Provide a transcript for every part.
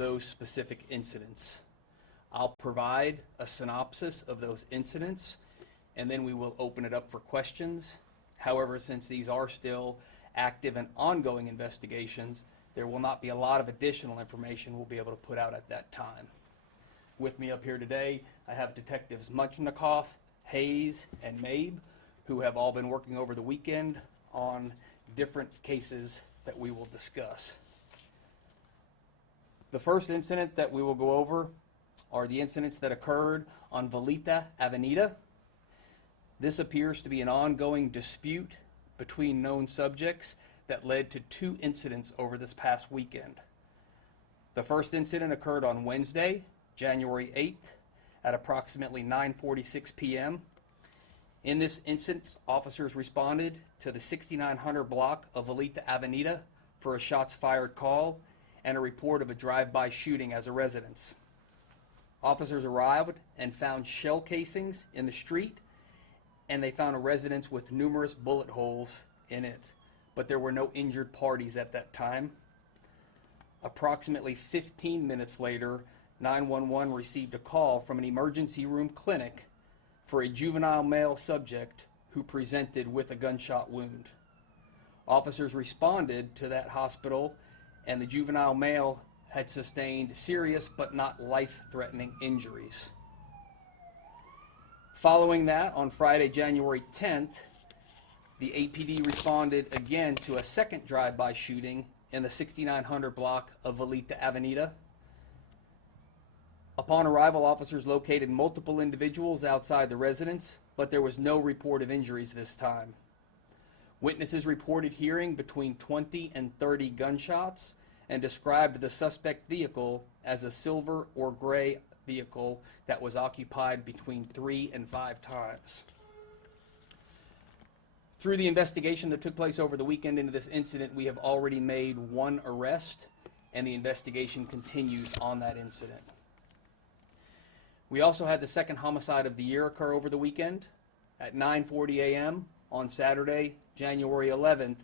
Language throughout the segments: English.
those specific incidents. I'll provide a synopsis of those incidents, and then we will open it up for questions. However, since these are still active and ongoing investigations, there will not be a lot of additional information we'll be able to put out at that time. With me up here today, I have Detectives Munchnikov, Hayes, and Mabe, who have all been working over the weekend on different cases that we will discuss. The first incident that we will go over are the incidents that occurred on Villita Avenida. This appears to be an ongoing dispute between known subjects that led to 2 incidents over this past weekend. The first incident occurred on Wednesday, January 8th at approximately 9:46 p.m. In this instance, officers responded to the 6900 block of Villita Avenida for a shots fired call and a report of a drive-by shooting as a residence. Officers arrived and found shell casings in the street, and they found a residence with numerous bullet holes in it, but there were no injured parties at that time. Approximately 15 minutes later, 911 received a call from an emergency room clinic for a juvenile male subject who presented with a gunshot wound. Officers responded to that hospital, and the juvenile male had sustained serious but not life-threatening injuries. Following that, on Friday, January 10th, the APD responded again to a second drive-by shooting in the 6900 block of Villita Avenida. Upon arrival, officers located multiple individuals outside the residence, but there was no report of injuries this time. Witnesses reported hearing between 20 and 30 gunshots and described the suspect vehicle as a silver or gray vehicle that was occupied between 3 and 5 times. Through the investigation that took place over the weekend into this incident, we have already made 1 arrest, and the investigation continues on that incident. We also had the second homicide of the year occur over the weekend. At 9:40 a.m. on Saturday, January 11th,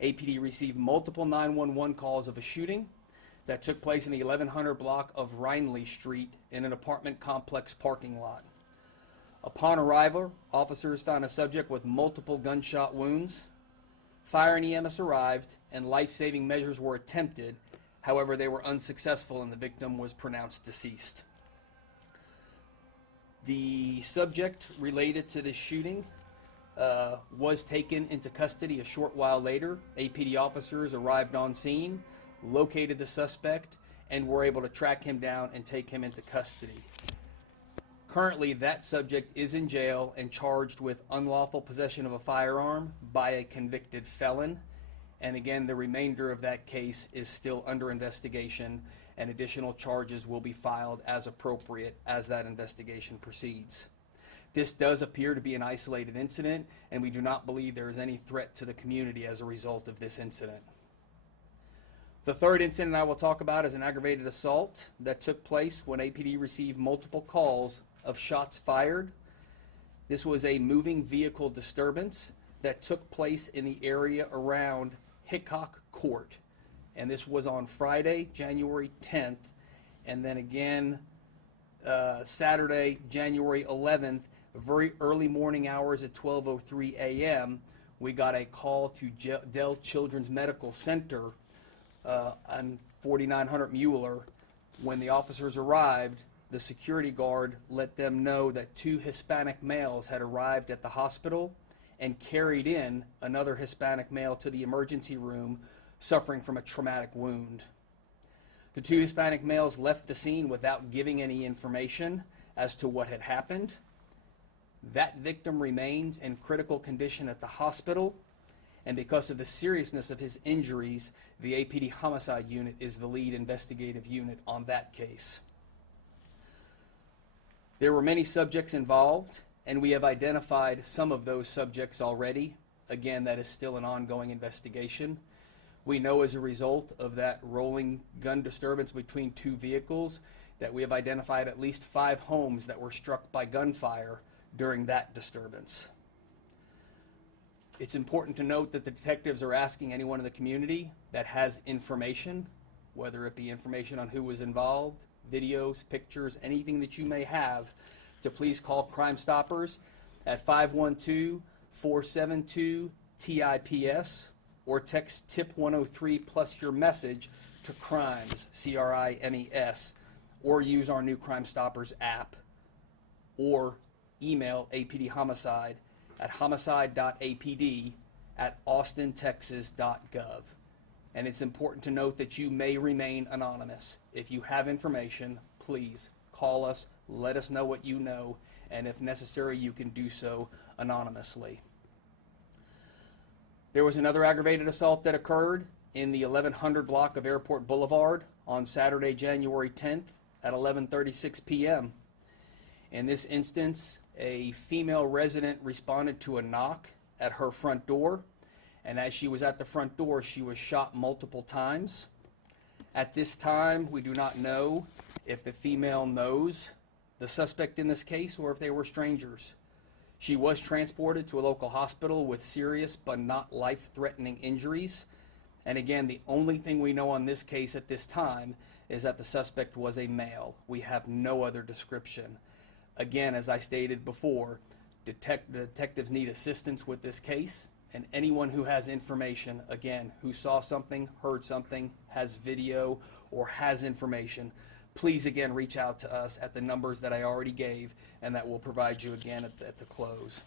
APD received multiple 911 calls of a shooting that took place in the 1100 block of Rhineley Street in an apartment complex parking lot. Upon arrival, officers found a subject with multiple gunshot wounds. Fire and EMS arrived, and life-saving measures were attempted. However, they were unsuccessful, and the victim was pronounced deceased. The subject related to this shooting was taken into custody a short while later. APD officers arrived on scene, located the suspect, and were able to track him down and take him into custody. Currently, that subject is in jail and charged with unlawful possession of a firearm by a convicted felon. And again, the remainder of that case is still under investigation, and additional charges will be filed as appropriate as that investigation proceeds. This does appear to be an isolated incident, and we do not believe there is any threat to the community as a result of this incident. The third incident I will talk about is an aggravated assault that took place when APD received multiple calls of shots fired. This was a moving vehicle disturbance that took place in the area around Hickok Court. And this was on Friday, January 10th, and then again Saturday, January 11th, very early morning hours at 12:03 a.m., we got a call to Dell Children's Medical Center on 4900 Mueller. When the officers arrived, the security guard let them know that 2 Hispanic males had arrived at the hospital and carried in another Hispanic male to the emergency room suffering from a traumatic wound. The 2 Hispanic males left the scene without giving any information as to what had happened. That victim remains in critical condition at the hospital, and because of the seriousness of his injuries, the APD Homicide Unit is the lead investigative unit on that case. There were many subjects involved, and we have identified some of those subjects already. Again, that is still an ongoing investigation. We know as a result of that rolling gun disturbance between 2 vehicles that we have identified at least 5 homes that were struck by gunfire during that disturbance. It's important to note that the detectives are asking anyone in the community that has information whether it be information on who was involved, videos, pictures, anything that you may have, to please call Crime Stoppers at 512-472-TIPS or text TIP 103 plus your message to CRIMES, CRIMES, or use our new Crime Stoppers app, or email APD Homicide at homicide.apd@austintexas.gov. And it's important to note that you may remain anonymous. If you have information, please call us, let us know what you know, and if necessary, you can do so anonymously. There was another aggravated assault that occurred in the 1100 block of Airport Boulevard on Saturday, January 10th at 11:36 p.m. In this instance, a female resident responded to a knock at her front door, and as she was at the front door, she was shot multiple times. At this time, we do not know if the female knows the suspect in this case or if they were strangers. She was transported to a local hospital with serious but not life-threatening injuries. And again, the only thing we know on this case at this time is that the suspect was a male. We have no other description. Again, as I stated before, detectives need assistance with this case, and anyone who has information, again, who saw something, heard something, has video, or has information, please again reach out to us at the numbers that I already gave, and that will provide you again at the close.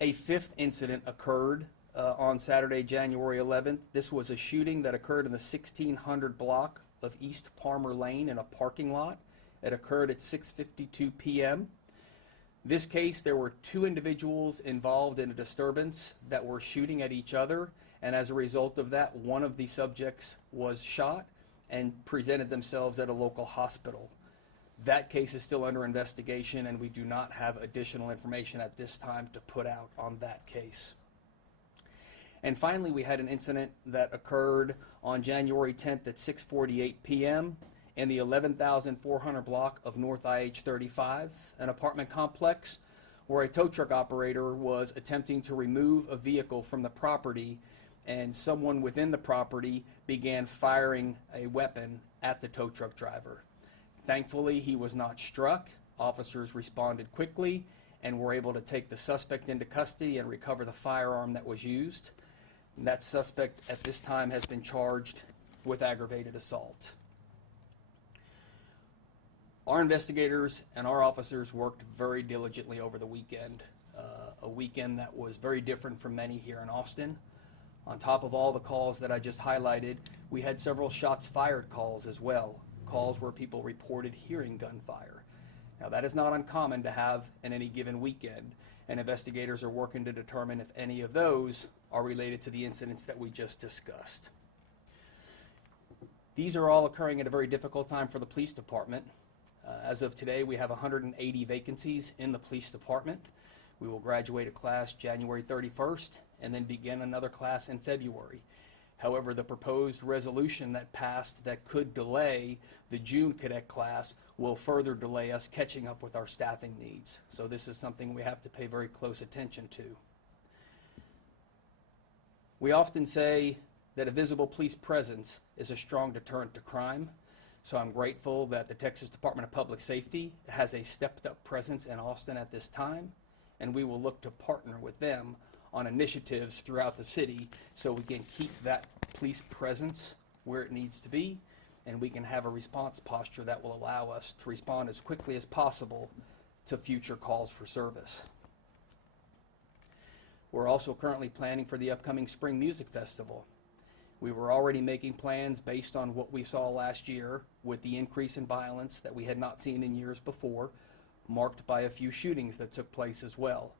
A fifth incident occurred on Saturday, January 11th. This was a shooting that occurred in the 1600 block of East Palmer Lane in a parking lot. It occurred at 6:52 p.m. This case, there were two individuals involved in a disturbance that were shooting at each other, and as a result of that, one of the subjects was shot and presented themselves at a local hospital. That case is still under investigation, and we do not have additional information at this time to put out on that case. And finally, we had an incident that occurred on January 10th at 6:48 p.m. in the 11,400 block of North IH 35, an apartment complex where a tow truck operator was attempting to remove a vehicle from the property, and someone within the property began firing a weapon at the tow truck driver. Thankfully, he was not struck. Officers responded quickly and were able to take the suspect into custody and recover the firearm that was used. And that suspect at this time has been charged with aggravated assault. Our investigators and our officers worked very diligently over the weekend, a weekend that was very different from many here in Austin. On top of all the calls that I just highlighted, we had several shots fired calls as well, calls where people reported hearing gunfire. Now, that is not uncommon to have in any given weekend, and investigators are working to determine if any of those are related to the incidents that we just discussed. These are all occurring at a very difficult time for the police department. As of today, we have 180 vacancies in the police department. We will graduate a class January 31st and then begin another class in February. However, the proposed resolution that passed that could delay the June cadet class will further delay us catching up with our staffing needs. So this is something we have to pay very close attention to. We often say that a visible police presence is a strong deterrent to crime. So I'm grateful that the Texas Department of Public Safety has a stepped-up presence in Austin at this time, and we will look to partner with them on initiatives throughout the city so we can keep that police presence where it needs to be, and we can have a response posture that will allow us to respond as quickly as possible to future calls for service. We're also currently planning for the upcoming Spring Music Festival. We were already making plans based on what we saw last year with the increase in violence that we had not seen in years before, marked by a few shootings that took place as well.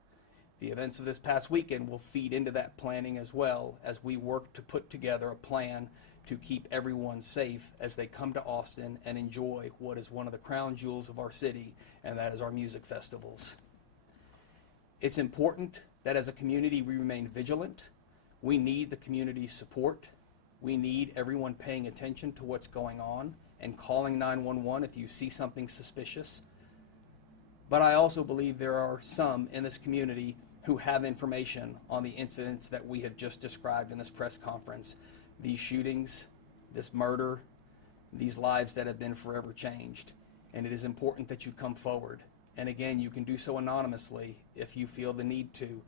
The events of this past weekend will feed into that planning as well as we work to put together a plan to keep everyone safe as they come to Austin and enjoy what is one of the crown jewels of our city, and that is our music festivals. It's important that as a community we remain vigilant. We need the community's support. We need everyone paying attention to what's going on and calling 911 if you see something suspicious. But I also believe there are some in this community who have information on the incidents that we have just described in this press conference. These shootings, this murder, these lives that have been forever changed. And it is important that you come forward. And again, you can do so anonymously if you feel the need to,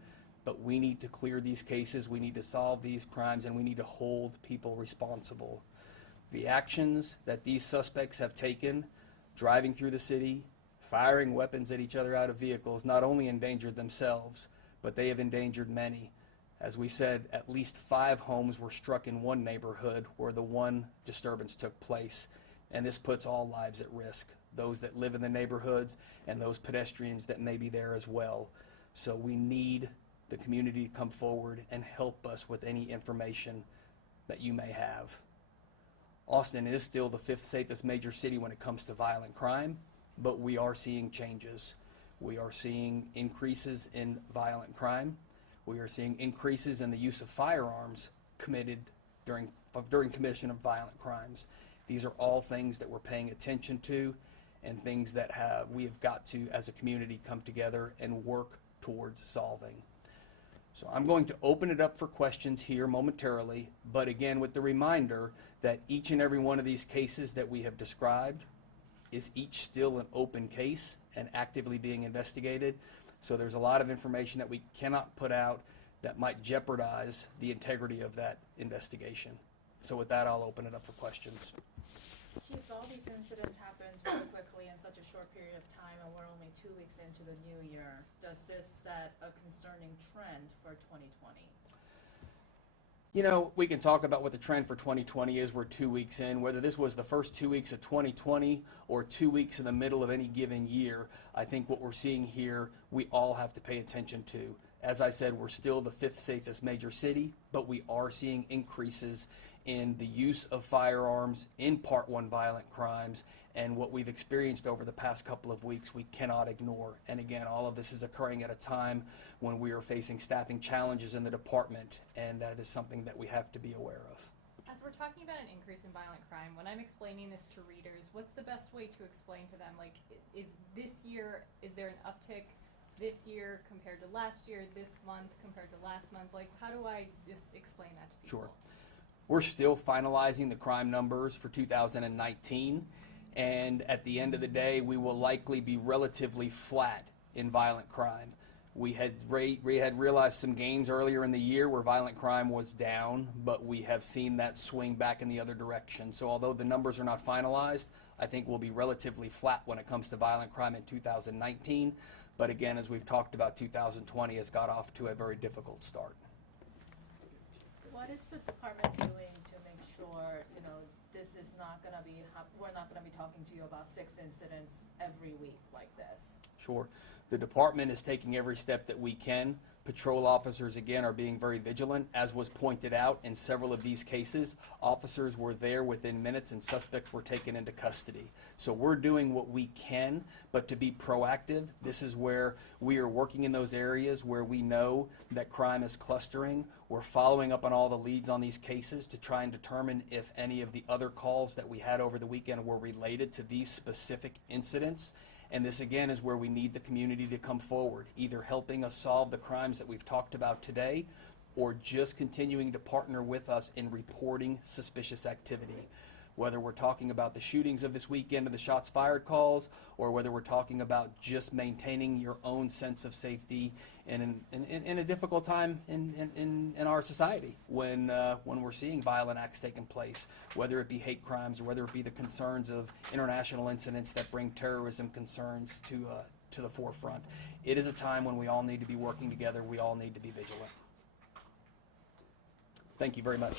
but we need to clear these cases, we need to solve these crimes, and we need to hold people responsible. The actions that these suspects have taken, driving through the city, firing weapons at each other out of vehicles, not only endangered themselves, but they have endangered many. As we said, at least 5 homes were struck in one neighborhood where the one disturbance took place, and this puts all lives at risk, those that live in the neighborhoods and those pedestrians that may be there as well. So we need the community to come forward and help us with any information that you may have. Austin is still the 5th safest major city when it comes to violent crime, but we are seeing changes. We are seeing increases in violent crime. We are seeing increases in the use of firearms committed during commission of violent crimes. These are all things that we're paying attention to and things that we have got to, as a community, come together and work towards solving. So I'm going to open it up for questions here momentarily, but again with the reminder that each and every one of these cases that we have described is each still an open case and actively being investigated. So there's a lot of information that we cannot put out that might jeopardize the integrity of that investigation. So with that, I'll open it up for questions. Chief, all these incidents happen so quickly in such a short period of time, and we're only 2 weeks into the new year. Does this set a concerning trend for 2020? You know, we can talk about what the trend for 2020 is. We're 2 weeks in. Whether this was the first 2 weeks of 2020 or 2 weeks in the middle of any given year, I think what we're seeing here, we all have to pay attention to. As I said, we're still the 5th safest major city, but we are seeing increases in the use of firearms in Part 1 violent crimes, and what we've experienced over the past couple of weeks we cannot ignore. And again, all of this is occurring at a time when we are facing staffing challenges in the department, and that is something that we have to be aware of. As we're talking about an increase in violent crime, when I'm explaining this to readers, what's the best way to explain to them? Like, is there an uptick this year compared to last year, this month compared to last month? Like, how do I just explain that to people? Sure. We're still finalizing the crime numbers for 2019, and at the end of the day, we will likely be relatively flat in violent crime. We had realized some gains earlier in the year where violent crime was down, but we have seen that swing back in the other direction. So although the numbers are not finalized, I think we'll be relatively flat when it comes to violent crime in 2019. But again, as we've talked about, 2020 has got off to a very difficult start. What is the department doing to make sure, this is not going to be, we're not going to be talking to you about 6 incidents every week like this? Sure. The department is taking every step that we can. Patrol officers, again, are being very vigilant. As was pointed out in several of these cases, officers were there within minutes and suspects were taken into custody. So we're doing what we can, but to be proactive, this is where we are working in those areas where we know that crime is clustering. We're following up on all the leads on these cases to try and determine if any of the other calls that we had over the weekend were related to these specific incidents. And this, again, is where we need the community to come forward, either helping us solve the crimes that we've talked about today or just continuing to partner with us in reporting suspicious activity. Whether we're talking about the shootings of this weekend and the shots fired calls, or whether we're talking about just maintaining your own sense of safety in a difficult time in our society when we're seeing violent acts taking place, whether it be hate crimes or whether it be the concerns of international incidents that bring terrorism concerns to the forefront. It is a time when we all need to be working together. We all need to be vigilant. Thank you very much.